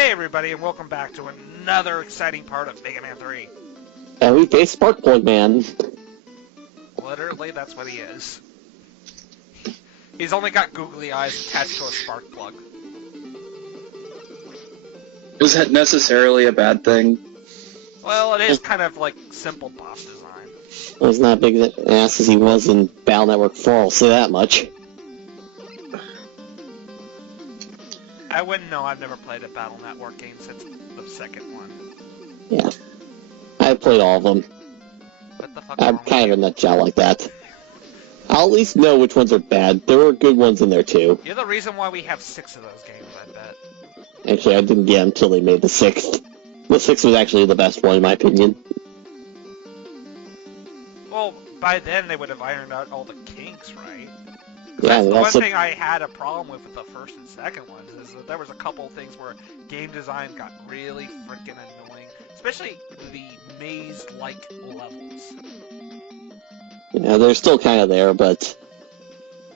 Hey everybody, and welcome back to another exciting part of Megaman 3. And we face Sparkplug Man. Literally, that's what he is. He's only got googly eyes attached to a spark plug. Is that necessarily a bad thing? Well, it is kind of like simple boss design. Well, he's not as big an ass as he was in Battle Network 4, I'll say that much. I wouldn't know, I've never played a Battle Network game since the second one. Yeah. I've played all of them. What the fuck I'm wrong kind with of a nutshell like that. I'll at least know which ones are bad. There were good ones in there too. You're the reason why we have 6 of those games, I bet. Actually, I didn't get them until they made the 6th. The 6th was actually the best one, in my opinion. Well, by then they would have ironed out all the kinks, right? Yeah, That's the also, one thing I had a problem with the first and second ones, is that there was a couple of things where game design got really freaking annoying. Especially the maze-like levels. yeah, they're still kind of there, but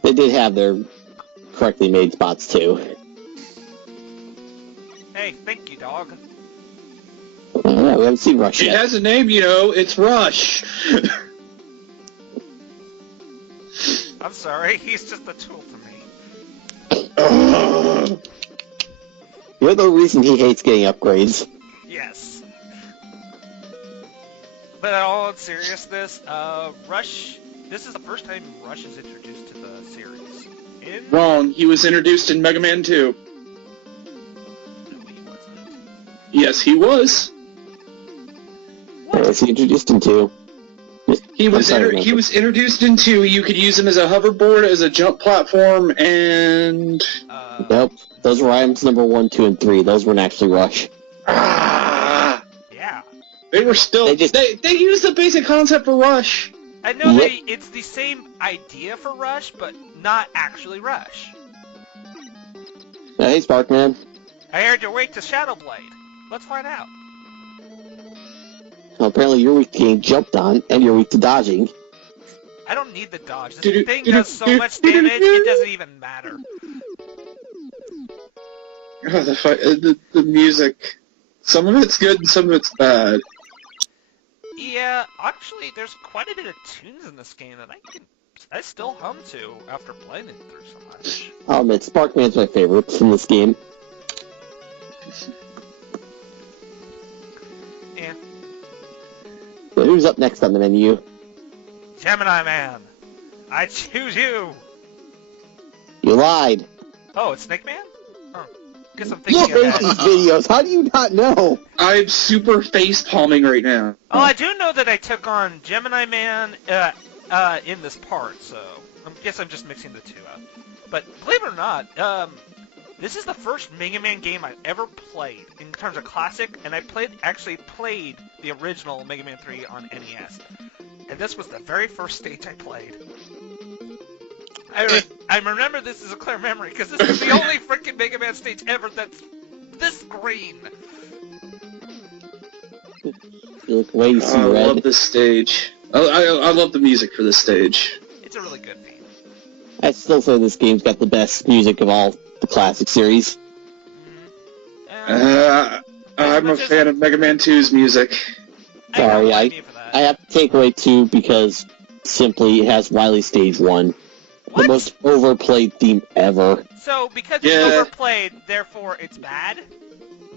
they did have their correctly made spots too. Hey, thank you, dog. Yeah, we haven't seen Rush It yet. has a name, you know. It's Rush. I'm sorry, he's just a tool to me. You're the reason he hates getting upgrades. Yes. But in all seriousness, Rush, this is the first time Rush is introduced to the series. Wrong. He was introduced in Megaman 2. No, he wasn't. Yes, he was. What was he introduced into? He was introduced in 2. You could use him as a hoverboard, as a jump platform, and... Nope. Those were items number 1, 2, and 3. Those weren't actually Rush. Yeah. They were still... They used the basic concept for Rush. I know it's the same idea for Rush, but not actually Rush. Hey, Sparkman. I heard you're weak to Shadow Blade. Let's find out. Well, apparently you're weak to getting jumped on, and you're weak to dodging. I don't need the dodge. This thing does so much damage, it doesn't even matter. Oh, the music. Some of it's good and some of it's bad. Yeah, actually, there's quite a bit of tunes in this game that I still hum to after playing it through so much. I'll admit, Sparkman's my favorite from this game. Yeah. So who's up next on the menu? Gemini Man, I choose you. You lied. Oh, it's Snake Man? Huh. Guess I'm thinking You of made that. these videos. How do you not know? I'm super face palming right now. Oh, I do know that I took on Gemini Man in this part, so I guess I'm just mixing the two up. But believe it or not, this is the first Mega Man game I've ever played in terms of classic, and I actually played the original Mega Man 3 on NES. And this was the very first stage I played. I remember this as a clear memory, because this is the only freaking Mega Man stage ever that's this green. You look way too I red. love this stage. I love the music for this stage. It's a really good theme. I still say this game's got the best music of all the classic series. I'm a fan of Mega Man 2's music. Sorry, I have to take away 2 because simply it has Wily Stage 1. What? The most overplayed theme ever. So, because it's overplayed, therefore it's bad?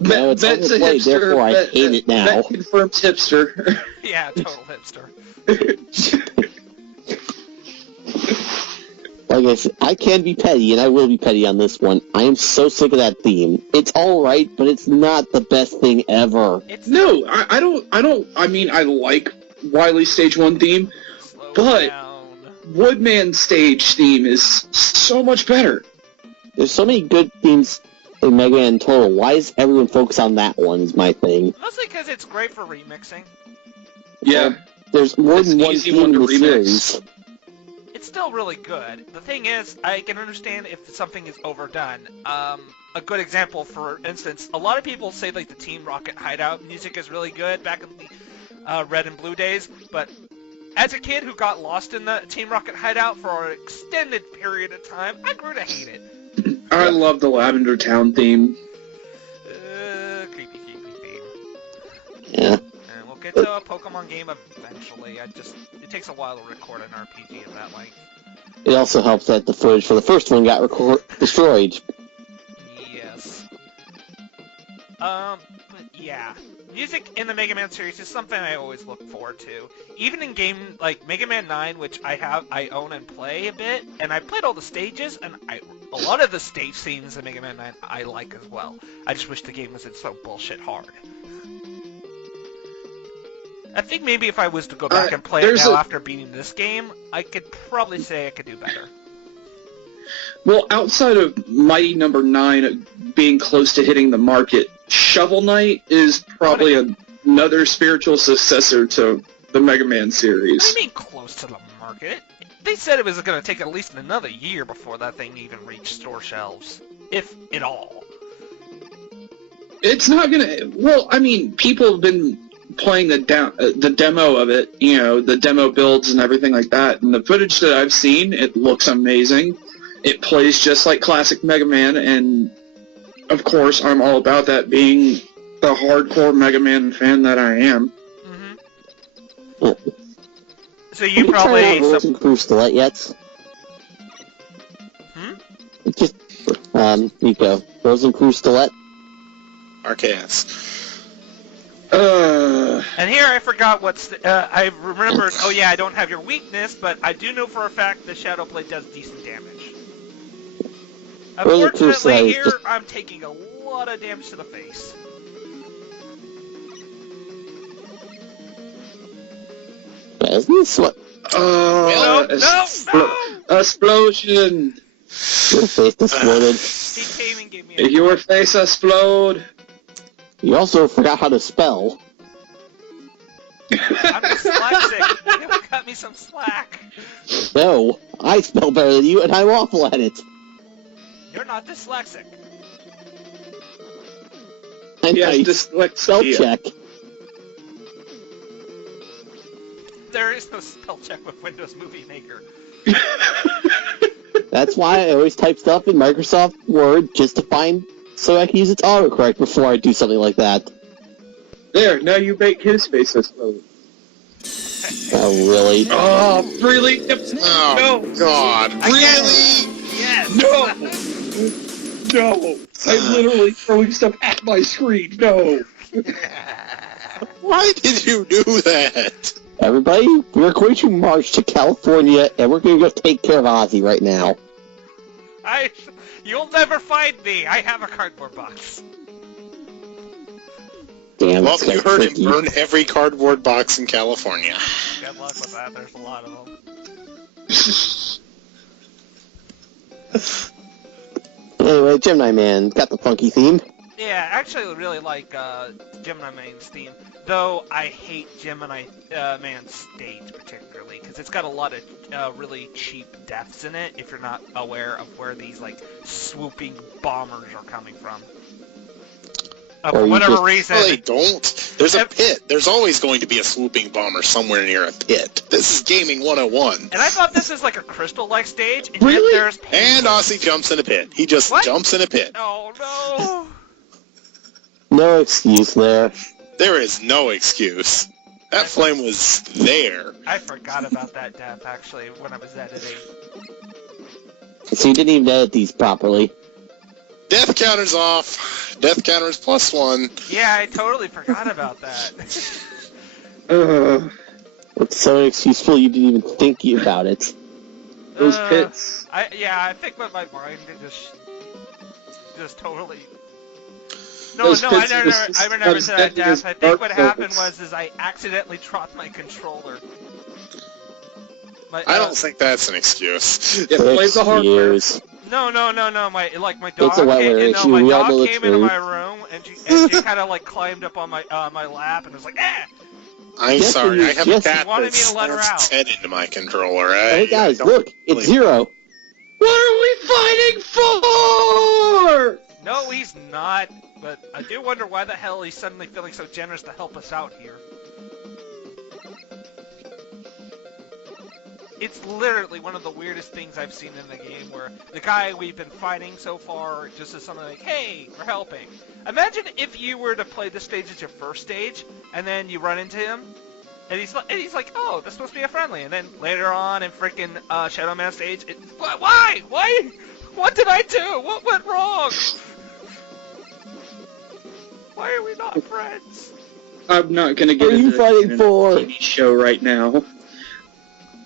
No, it's Bet's a overplayed, hipster. therefore I hate it now. Bet confirms hipster. Yeah, total hipster. Like I said, I can be petty, and I will be petty on this one. I am so sick of that theme. It's alright, but it's not the best thing ever. No, I don't. I mean, I like Wily's Stage 1 theme, but Woodman's stage theme is so much better. There's so many good themes in Mega Man total. Why is everyone focused on that one is my thing. Mostly because it's great for remixing. Yeah. There's more than one It's an easy theme one in to the remix. series. It's still really good. The thing is, I can understand if something is overdone. A good example, for instance, a lot of people say like the Team Rocket Hideout music is really good back in the Red and Blue days, but as a kid who got lost in the Team Rocket Hideout for an extended period of time, I grew to hate it. I love the Lavender Town theme. get to a Pokemon game eventually. It takes a while to record an RPG of that length. It also helps that the footage for the first one got destroyed. Yes. But yeah. Music in the Mega Man series is something I always look forward to. Even in game like Mega Man 9, which I own and play a bit, and I played all the stages, and a lot of the stage scenes in Mega Man 9 I like as well. I just wish the game wasn't so bullshit hard. I think maybe if I was to go back and play it now after beating this game, I could probably say I could do better. Well, outside of Mighty Number 9 being close to hitting the market, Shovel Knight is probably another spiritual successor to the Mega Man series. What do you mean close to the market? They said it was going to take at least another year before that thing even reached store shelves. If at all. It's not going to... Well, I mean, people have been playing the demo of it, you know, the demo builds and everything like that, and the footage that I've seen, it looks amazing. It plays just like classic Mega Man, and of course, I'm all about that, being the hardcore Mega Man fan that I am. Mm-hmm. So you probably... Have you tried out Rosenproof Stiletto yet? Just, Nico, Rosenproof Stiletto? RKS. And here I forgot I remembered, oh yeah, I don't have your weakness, but I do know for a fact the Shadow Blade does decent damage. Unfortunately, here I'm taking a lot of damage to the face. Isn't this what? No! Explosion! Your face exploded. He came and gave me Your face explode! You also forgot how to spell. I'm dyslexic. You cut me some slack. No, I spell better than you, and I'm awful at it. You're not dyslexic. Spell check. There is no spell check with Windows Movie Maker. That's why I always type stuff in Microsoft Word just to find so I can use its autocorrect before I do something like that. There, now you make his face explode. Oh, really? Oh, really? Oh, no. God. Really? Yes! No! No! I'm literally throwing stuff at my screen. No! Why did you do that? Everybody, we're going to march to California, and we're going to go take care of Ozzy right now. You'll never find me. I have a cardboard box. Damn, well, you heard tricky. him burn every cardboard box in California. Good luck with that. There's a lot of them. Anyway, Gemini Man got the funky theme. Yeah, actually, I really like Gemini Man's theme. Though I hate Gemini Man's stage particularly, because it's got a lot of really cheap deaths in it. If you're not aware of where these like swooping bombers are coming from, for whatever reason. No, they don't. There's a pit. There's always going to be a swooping bomber somewhere near a pit. This is Gaming 101. And I thought this is like a crystal-like stage. And really? There's and Aussie jumps in a pit. He just jumps in a pit. Oh no! No excuse there. There is no excuse. That flame was there. I forgot about that death, actually, when I was editing. So you didn't even edit these properly. Death counter's off. Death counter's +1. Yeah, I totally forgot about that. It's so inexcusable you didn't even think about it. Those pits. I think with my mind it just totally... No, Those I pits never said that death. I think what happened was I accidentally dropped my controller. I don't think that's an excuse. Yeah, play the hardware. No. My dog It's a weather issue. my We all dog know the came into truth. my room and she kind of like climbed up on my lap and was like, ah! I'm sorry, I have a cat wanted that me to let her out. slams its head into my controller. Hey guys, look, it's really... 0. What are we fighting for? No, he's not. But I do wonder why the hell he's suddenly feeling so generous to help us out here. it's literally one of the weirdest things I've seen in the game, where the guy we've been fighting so far just is something like, hey, we're helping. Imagine if you were to play this stage as your first stage, and then you run into him, and he's like, oh, this must be a friendly. And then later on in freaking Shadow Man stage, why? What did I do? What went wrong? Why are we not friends? I'm not gonna get What are you fighting for? TV show right now.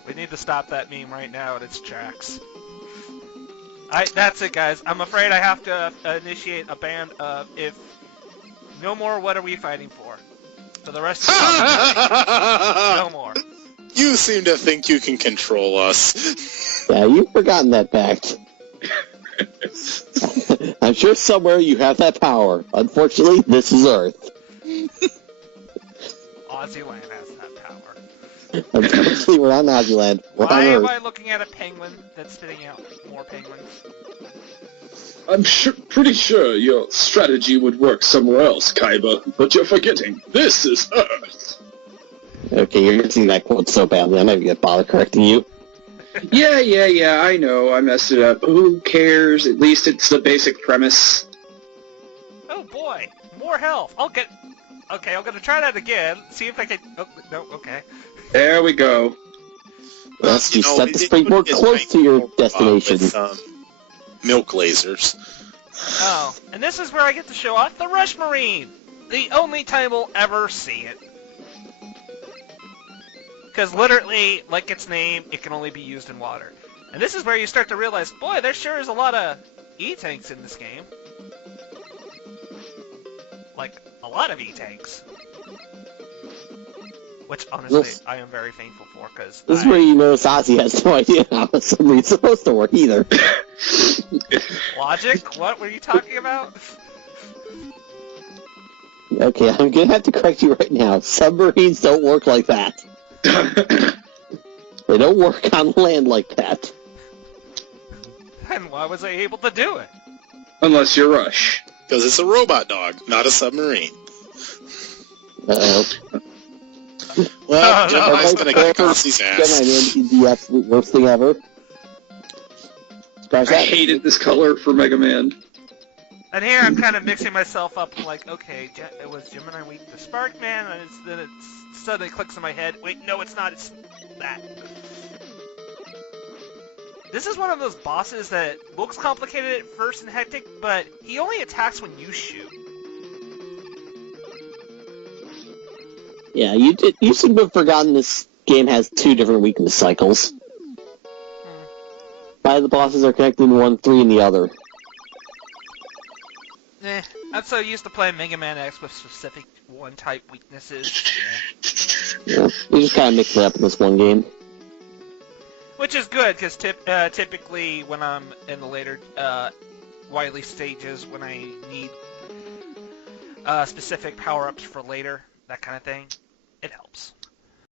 We need to stop that meme right now, and it's Jax. That's it, guys. I'm afraid I have to initiate a ban of if no more. What are we fighting for? For the rest of the time, no more. You seem to think you can control us. Yeah, you've forgotten that fact. I'm sure somewhere you have that power. Unfortunately, this is Earth. Aussie Land has that power. Unfortunately, we're on Naziland. We're Why on am Earth. I looking at a penguin that's spitting out more penguins? I'm pretty sure your strategy would work somewhere else, Kaiba, but you're forgetting. This is Earth. Okay, you're missing that quote so badly, I'm not even gonna bother correcting you. Yeah, I know, I messed it up. Who cares? At least it's the basic premise. Oh boy, more health. Okay, I'm gonna try that again. See if I can. Oh no, okay. There we go. Yes, you set the it springboard is close to your nice destination. With, milk lasers. Oh, and this is where I get to show off the Rush Marine. The only time we'll ever see it. Because literally, like its name, it can only be used in water. And this is where you start to realize, boy, there sure is a lot of E-tanks in this game. Like, a lot of E-tanks. Which, honestly, I am very thankful for, because This is where you notice Ozzy has no idea how a submarine's supposed to work either. Logic? What were you talking about? Okay, I'm gonna have to correct you right now. Submarines don't work like that. They don't work on land like that. And why was I able to do it? Unless you're Rush. Because it's a robot dog, not a submarine. Uh-oh. Well, No, Gemini's no. gonna kick Ossie's Gemini ass. Man is the absolute worst thing ever. Scratch I that. hated this color for Mega Man. And here I'm kind of mixing myself up. I'm like, okay, it was Gemini Week the Spark Man, and then it suddenly clicks in my head. Wait, no, it's not. It's that. This is one of those bosses that looks complicated at first and hectic, but he only attacks when you shoot. Yeah, you seem to have forgotten this game has two different weakness cycles. Five of the bosses are connected in one, three in the other. I'm so used to playing Mega Man X with specific one-type weaknesses. Yeah, you just kind of mix it up in this one game. Which is good, because typically when I'm in the later Wily stages, when I need specific power-ups for later, that kind of thing, it helps.